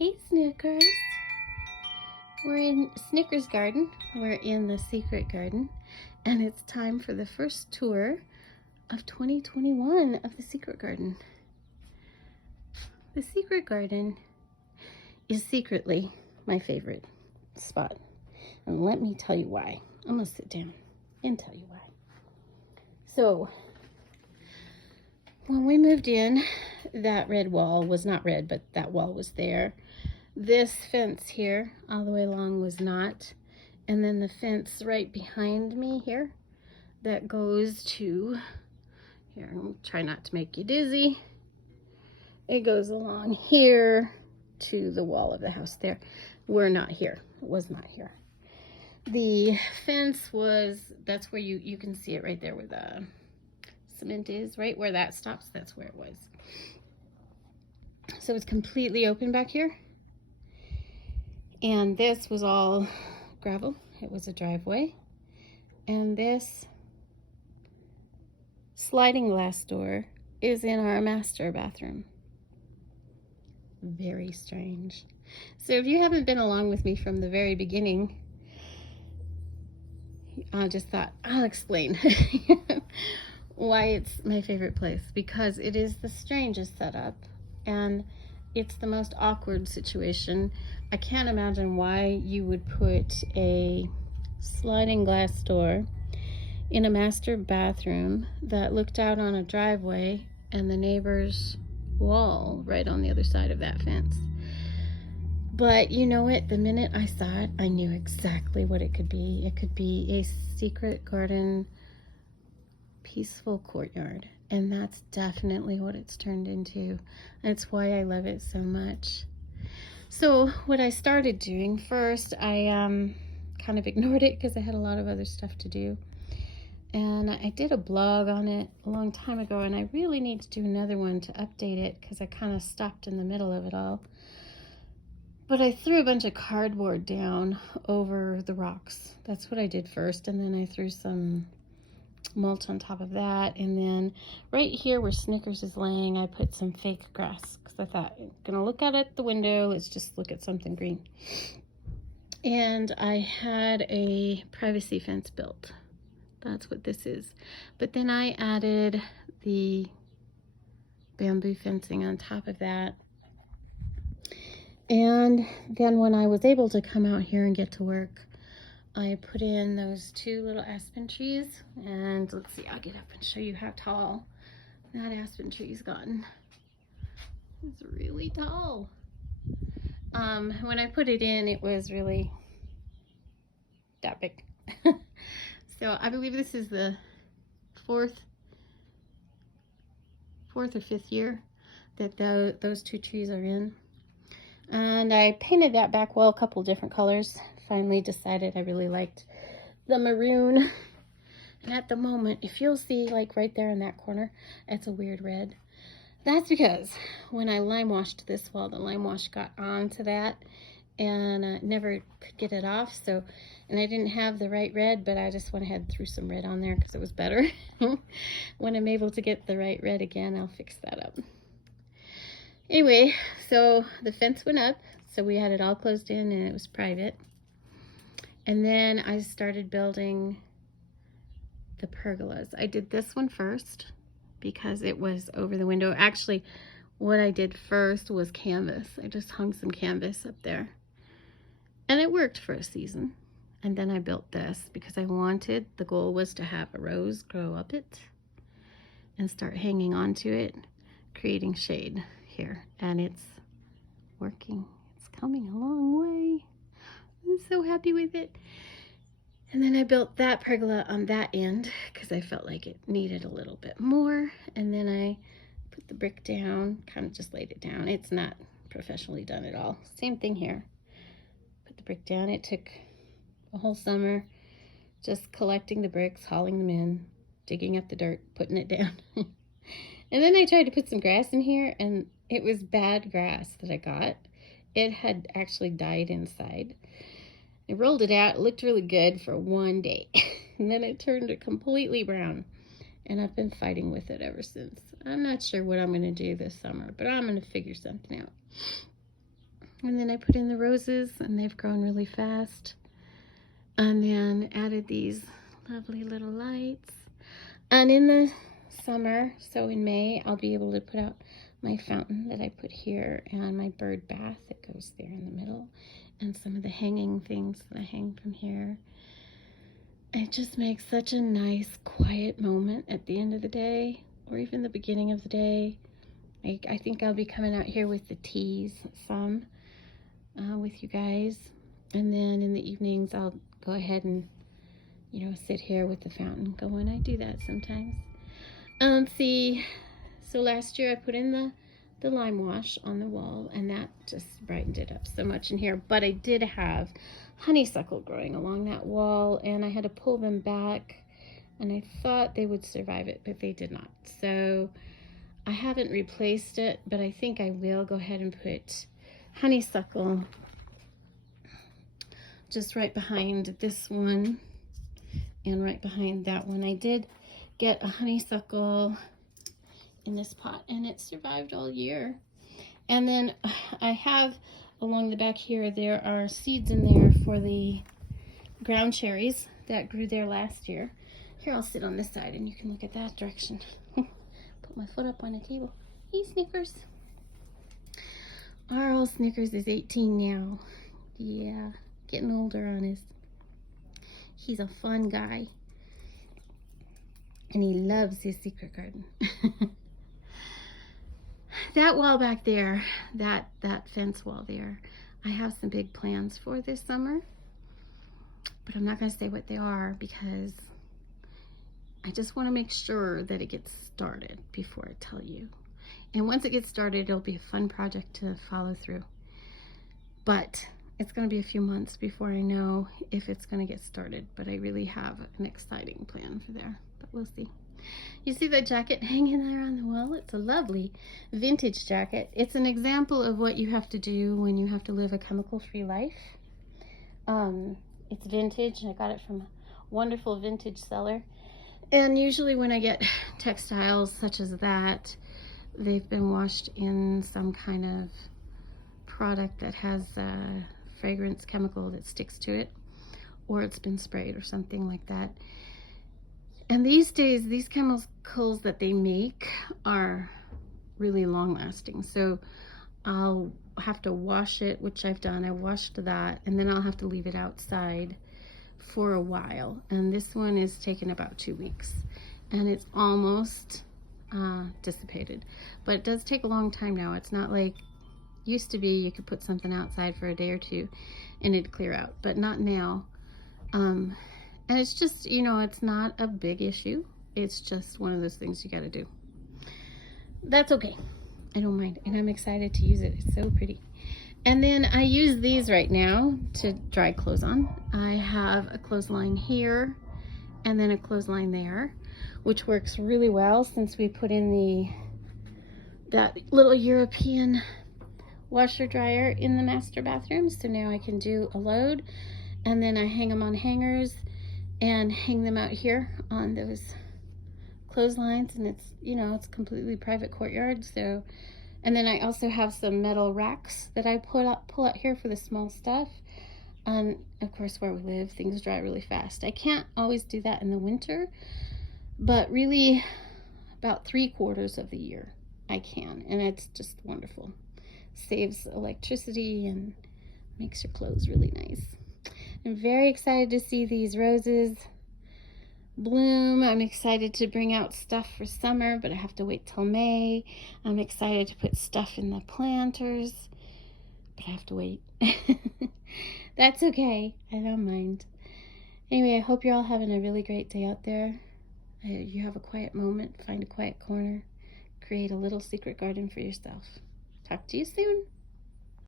Hey Snickers! We're in Snickers Garden. We're in the Secret Garden, and it's time for the first tour of 2021 of the Secret Garden. The Secret Garden is secretly my favorite spot, and let me tell you why. I'm gonna sit down and tell you why. So, when we moved in, that red wall was not red, but that wall was there. This fence here all the way along was not, and then the fence right behind me here that goes to here, I'll try not to make you dizzy, it goes along here to the wall of the house there. We're not here, it was not here. The fence was, that's where you can see it right there where the cement is, right where that stops, that's where it was. So it's completely open back here. And this was all gravel. It was a driveway. And this sliding glass door is in our master bathroom. Very strange. So if you haven't been along with me from the very beginning, I just thought I'll explain why it's my favorite place. Because it is the strangest setup and it's the most awkward situation. I can't imagine why you would put a sliding glass door in a master bathroom that looked out on a driveway and the neighbor's wall right on the other side of that fence. But you know what? The minute I saw it, I knew exactly what it could be. It could be a secret garden, peaceful courtyard. And that's definitely what it's turned into. That's why I love it so much. So what I started doing first, I kind of ignored it because I had a lot of other stuff to do. And I did a blog on it a long time ago, and I really need to do another one to update it because I kind of stopped in the middle of it all. But I threw a bunch of cardboard down over the rocks. That's what I did first, and then I threw some mulch on top of that, and then right here where Snickers is laying, I put some fake grass because I thought, I'm gonna look out at the window, let's just look at something green. And I had a privacy fence built. That's what this is. But then I added the bamboo fencing on top of that. And then when I was able to come out here and get to work, I put in those two little aspen trees, and let's see, I'll get up and show you how tall that aspen tree's gotten. It's really tall. When I put it in, it was really that big. So I believe this is the fourth or fifth year that those two trees are in. And I painted that back wall a couple different colors. Finally decided I really liked the maroon. And at the moment, if you'll see, like right there in that corner, it's a weird red. That's because when I lime washed this wall, the lime wash got onto that and never could get it off. So, and I didn't have the right red, but I just went ahead and threw some red on there because it was better. When I'm able to get the right red again, I'll fix that up. Anyway, so the fence went up, so we had it all closed in and it was private. And then I started building the pergolas. I did this one first because it was over the window. Actually, what I did first was canvas. I just hung some canvas up there. And it worked for a season. And then I built this because the goal was to have a rose grow up it and start hanging onto it, creating shade here. And it's working. It's coming a long way. I'm so happy with it. And then I built that pergola on that end because I felt like it needed a little bit more. And then I put the brick down, kind of just laid it down. It's not professionally done at all. Same thing here. Put the brick down. It took a whole summer just collecting the bricks, hauling them in, digging up the dirt, putting it down. And then I tried to put some grass in here, and it was bad grass that I got. It had actually died inside. I rolled it out. It looked really good for one day. And then it turned it completely brown. And I've been fighting with it ever since. I'm not sure what I'm going to do this summer, but I'm going to figure something out. And then I put in the roses, and they've grown really fast. And then added these lovely little lights. And in the summer, so in May, I'll be able to put out my fountain that I put here and my bird bath that goes there in the middle, and some of the hanging things that I hang from here. It just makes such a nice quiet moment at the end of the day, or even the beginning of the day. I think I'll be coming out here with the teas some with you guys, and then in the evenings I'll go ahead and, you know, sit here with the fountain going. I do that sometimes. See, so last year I put in the lime wash on the wall, and that just brightened it up so much in here. But I did have honeysuckle growing along that wall, and I had to pull them back, and I thought they would survive it, but they did not. So I haven't replaced it, but I think I will go ahead and put honeysuckle just right behind this one and right behind that one. I did get a honeysuckle in this pot, and it survived all year. And then I have along the back here, there are seeds in there for the ground cherries that grew there last year. Here, I'll sit on this side and you can look at that direction. Put my foot up on the table. Hey, Snickers. Our old Snickers is 18 now. Yeah, getting older on us. He's a fun guy, and he loves his secret garden. That wall back there, that fence wall there, I have some big plans for this summer, but I'm not going to say what they are because I just want to make sure that it gets started before I tell you. And once it gets started, it'll be a fun project to follow through. But it's going to be a few months before I know if it's going to get started, but I really have an exciting plan for there, but we'll see. You see that jacket hanging there on the wall? It's a lovely vintage jacket. It's an example of what you have to do when you have to live a chemical-free life. It's vintage. I got it from a wonderful vintage seller. And usually when I get textiles such as that, they've been washed in some kind of product that has a fragrance chemical that sticks to it, or it's been sprayed or something like that. And these days, these chemicals that they make are really long lasting. So I'll have to wash it, which I've done. I washed that, and then I'll have to leave it outside for a while. And this one is taking about 2 weeks, and it's almost dissipated. But it does take a long time now. It's not like used to be you could put something outside for a day or two and it'd clear out, but not now. And it's just, you know, it's not a big issue. It's just one of those things you got to do. That's okay. I don't mind. And I'm excited to use it. It's so pretty. And then I use these right now to dry clothes on. I have a clothesline here and then a clothesline there, which works really well since we put in that little European washer dryer in the master bathroom. So now I can do a load, and then I hang them on hangers and hang them out here on those clotheslines, and it's, you know, it's completely private courtyard. So, and then I also have some metal racks that I pull out here for the small stuff. And of course, where we live, things dry really fast. I can't always do that in the winter, but really about 3/4 of the year I can, and it's just wonderful. Saves electricity and makes your clothes really nice. I'm very excited to see these roses bloom. I'm excited to bring out stuff for summer, but I have to wait till May. I'm excited to put stuff in the planters, but I have to wait. That's okay. I don't mind. Anyway, I hope you're all having a really great day out there. You have a quiet moment, find a quiet corner, create a little secret garden for yourself. Talk to you soon.